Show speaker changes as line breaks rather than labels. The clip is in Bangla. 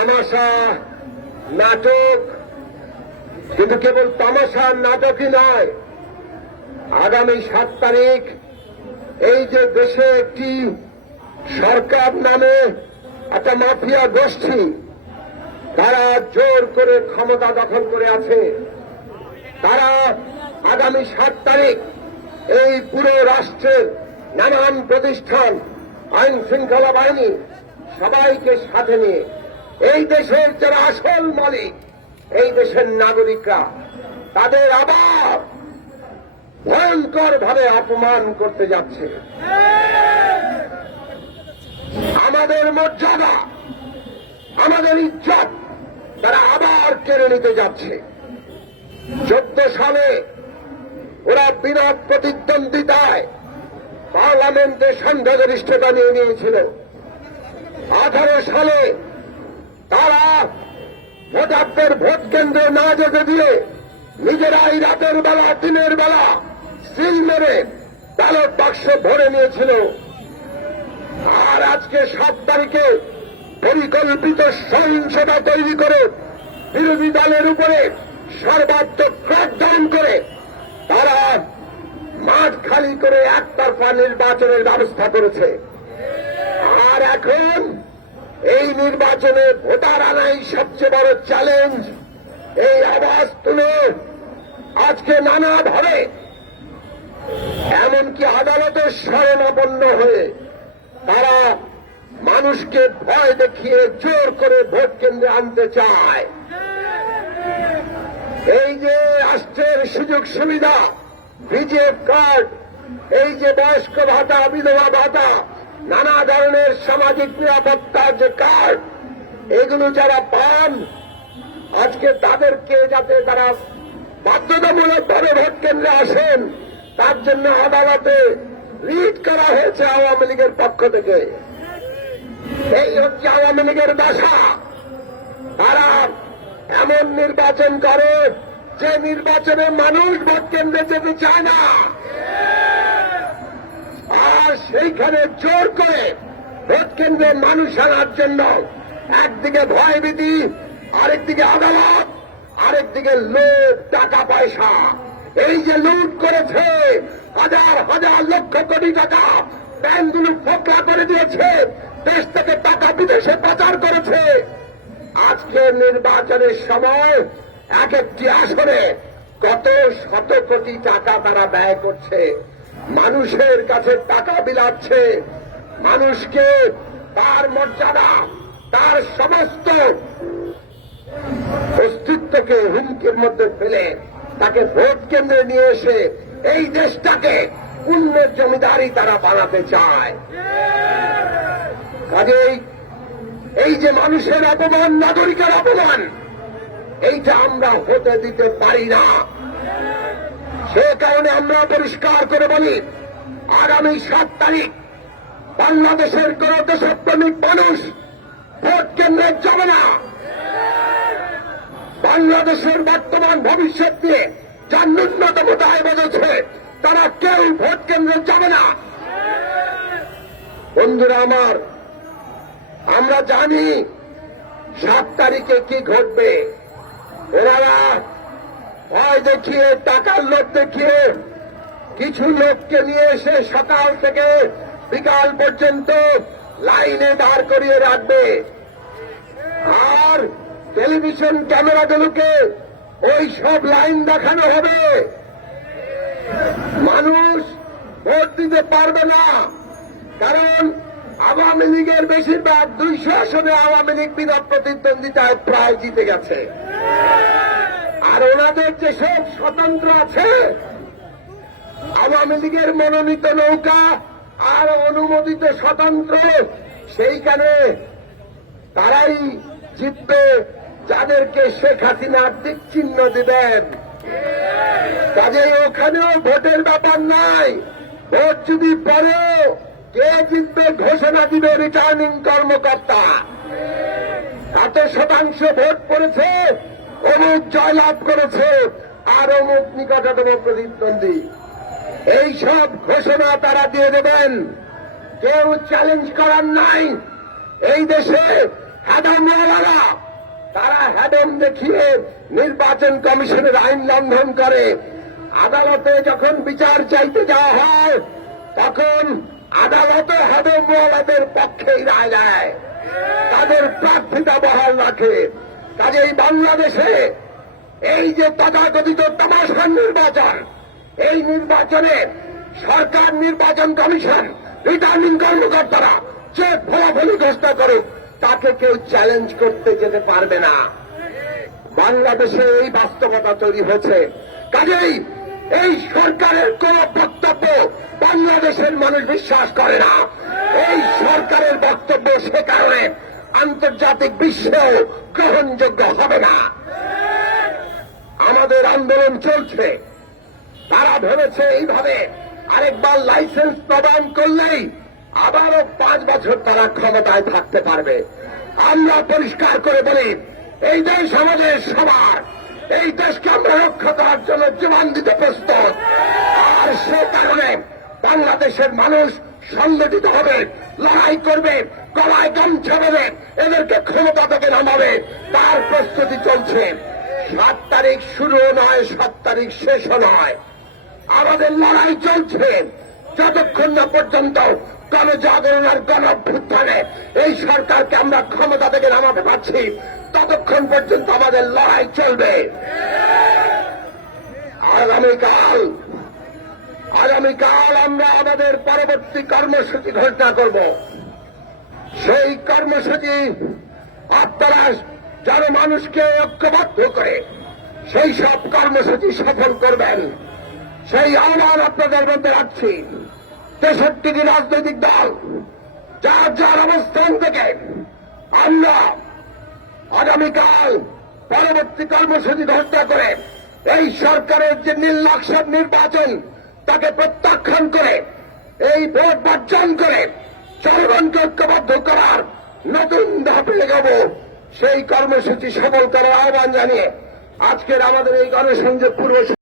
তামাশা, নাটক, কিন্তু কেবল তামাশা নাটকই নয়, আগামী সাত তারিখ এই যে দেশে একটি সরকার নামে একটা মাফিয়া গোষ্ঠী, তারা জোর করে ক্ষমতা দখল করে আছে। তারা আগামী সাত তারিখ এই পুরো রাষ্ট্রের নানান প্রতিষ্ঠান আইন শৃঙ্খলা বাহিনী সবাইকে সাথে নিয়ে এই দেশের যারা আসল মালিক, এই দেশের নাগরিকরা, তাদের আবার ভয়ঙ্কর ভাবে অপমান করতে যাচ্ছে। আমাদের মর্যাদা, আমাদের ইজ্জত তারা আবার কেড়ে নিতে যাচ্ছে। চোদ্দ সালে ওরা বিনা প্রতিদ্বন্দ্বিতায় পার্লামেন্টে সংখ্যাগরিষ্ঠতা নিয়ে নিয়েছিল। আঠারো সালে তারা ভোটারদের ভোট কেন্দ্রে না যেতে দিয়ে নিজেরাই রাতের বেলা, দিনের বেলা সিল মেরে ব্যালট বাক্স ভরে নিয়েছিল। আর আজকে সাত তারিখে পরিকল্পিত সহিংসতা তৈরি করে বিরোধী দলের উপরে সর্বাত্মক ক্র্যাকডাউন করে তারা মাঠ খালি করে একতরফা নির্বাচনের ব্যবস্থা করেছে। আর এখন এই নির্বাচনে ভোটার আনাই সবচেয়ে বড় চ্যালেঞ্জ এই আওয়াজ তুলে। আজকে নানাভাবে। এমনকি আদালতের শরণাপন্ন হয়ে তারা মানুষকে ভয় দেখিয়ে জোর করে ভোট কেন্দ্রে আনতে চায়। এই যে রাষ্ট্রের সুযোগ সুবিধা, বিজেপ কার্ড, এই যে বয়স্ক ভাতা, বিধবা ভাতা নানা ধরনের সামাজিক নিরাপত্তার যে কার্ড এগুলো যারা পান, আজকে তাদেরকে যাতে তারা বাধ্যতামূলক ভাবে ভোট কেন্দ্রে আসেন, তার জন্য আদালতে রিট করা হয়েছে আওয়ামী লীগের পক্ষ থেকে। এই হচ্ছে আওয়ামী লীগের দশা। তারা এমন নির্বাচন করে যে নির্বাচনে মানুষ ভোট কেন্দ্রে যেতে চায় না। আর সেইখানে জোর করে ভোট কেন্দ্রে মানুষ আনার জন্য একদিকে ভয়ভীতি, আরেকদিকে আদালত, আরেকদিকে লোক টাকা পয়সা। এই যে লুট করেছে, হাজার হাজার লক্ষ কোটি টাকা ব্যাংকগুলো ফোকলা করে দিয়েছে, দেশ থেকে টাকা বিদেশে পাচার করেছে। আজকে নির্বাচনের সময় এক একটি আসনে কত শত কোটি টাকা তারা ব্যয় করছে। মানুষের কাছে টাকা বিলাচ্ছে। মানুষকে তার মর্যাদা, তার সমস্ত অস্তিত্বকে হুমকির মধ্যে ফেলে তাকে ভোট কেন্দ্রে নিয়ে এসে এই দেশটাকে পুণ্যের জমিদারি তারা বানাতে চায়। কাজেই এই যে মানুষের অপমান, নাগরিকের অপমান, এইটা আমরা হতে দিতে পারি না। সে কারণে আমরা পরিষ্কার করে বলি, আগামী সাত তারিখ বাংলাদেশের কোন দেশপ্রেমিক মানুষ ভোট কেন্দ্রে যাবে না। বাংলাদেশের বর্তমান ভবিষ্যৎ নিয়ে যার ন্যূনতম দায় বেঁধেছে তারা কেউ ভোট কেন্দ্রে যাবে না। বন্ধুরা আমার, আমরা জানি সাত তারিখে কি ঘটবে। ওনারা ভয় দেখিয়ে, টাকার লোক দেখিয়ে, কিছু লোককে নিয়ে এসে সকাল থেকে বিকাল পর্যন্ত লাইনে দাঁড় করিয়ে রাখবে। আর টেলিভিশন ক্যামেরাগুলোকে ওই সব লাইন দেখানো হবে। মানুষ ভোট দিতে পারবে না। কারণ আওয়ামী লীগের বেশিরভাগ দুইশো আসনে আওয়ামী লীগ বিনা প্রতিদ্বন্দ্বিতায় প্রায় জিতে গেছে। আর ওনাদের যেসব স্বতন্ত্র আছে, আওয়ামী লীগের মনোনীত নৌকা আর অনুমোদিত স্বতন্ত্র, সেইখানে তারাই জিতবে যাদেরকে শেখ হাসিনার দিক চিহ্ন দিবেন। কাজেই ওখানেও ভোটের ব্যাপার নাই। ভোট যদি পরেও কে জিতবে ঘোষণা দিবে রিটার্নিং কর্মকর্তা। এত শতাংশ ভোট পড়েছে অমুক জয়লাভ করেছে আর অমুক নিকটতম প্রতিদ্বন্দ্বী। এই সব ঘোষণা তারা দিয়ে দেবেন। কেউ চ্যালেঞ্জ করার নাই। এই দেশে হাদামওয়ালারা দেখিয়ে নির্বাচন কমিশনের আইন লঙ্ঘন করে। আদালতে যখন বিচার চাইতে যাওয়া হয়, তখন আদালতে হবে মোয়ালাদের পক্ষেই রায় দেয়। তাদের প্রার্থিতা বহাল রাখে। কাজেই বাংলাদেশে এই যে তথাকথিত তামাশার নির্বাচন, এই নির্বাচনে সরকার নির্বাচন কমিশন রিটার্নিং কর্মকর্তারা যে ফলাফলই ঘোষণা করুক, তাকে কেউ চ্যালেঞ্জ করতে যেতে পারবে না। বাংলাদেশে এই বাস্তবতা তৈরি হয়েছে। কাজেই এই সরকারের কোন বক্তব্য বাংলাদেশের মানুষ বিশ্বাস করে না। এই সরকারের বক্তব্য সে কারণে আন্তর্জাতিক বিশ্বেও গ্রহণযোগ্য হবে না। আমাদের আন্দোলন চলছে। তারা ভেবেছে এইভাবে আরেকবার লাইসেন্স প্রদান করলেই আবারও পাঁচ বছর তারা ক্ষমতায় থাকতে পারবে। আমরা পরিষ্কার করে বলি, এই দেশ আমাদের সবার। এই দেশকে আমরা রক্ষা করার জন্য জীবন দিতে প্রস্তুত। আর সে কারণে বাংলাদেশের মানুষ সংগঠিত হবে, লড়াই করবে গলায় গামছা দেবে। এদেরকে ক্ষমতা থেকে নামাবে। তার প্রস্তুতি চলছে। সাত তারিখ শুরু নয়, সাত তারিখ শেষও নয়। আমাদের লড়াই চলছে। যতক্ষণ না পর্যন্ত গণজাগরণ আর গণভ্যুত্থানে এই সরকারকে আমরা ক্ষমতা থেকে নামাতে পারছি, ততক্ষণ পর্যন্ত আমাদের লড়াই চলবে। আগামীকাল আগামীকাল আমরা আমাদের পরবর্তী কর্মসূচি ঘোষণা করব। সেই কর্মসূচি আপনারা যেন মানুষকে ঐক্যবদ্ধ করে, সেই সব কর্মসূচি সফল করবেন। সেই আহ্বান আপনাদের মধ্যে রাখছি। তেষট্টিটি রাজনৈতিক দল, যার যার অবস্থান থেকে আমরা আগামীকাল পরবর্তী কর্মসূচি ঘোষণা করে এই সরকারের যে নির্লক্ষণ নির্বাচন, তাকে প্রত্যাখ্যান করে, এই ভোট বর্জন করে জনগণকে ঐক্যবদ্ধ করার নতুন ধাপে লেগাব সেই কর্মসূচি সফল করার আহ্বান জানিয়ে আজকের আমাদের এই গণসংযোগ পূর্ব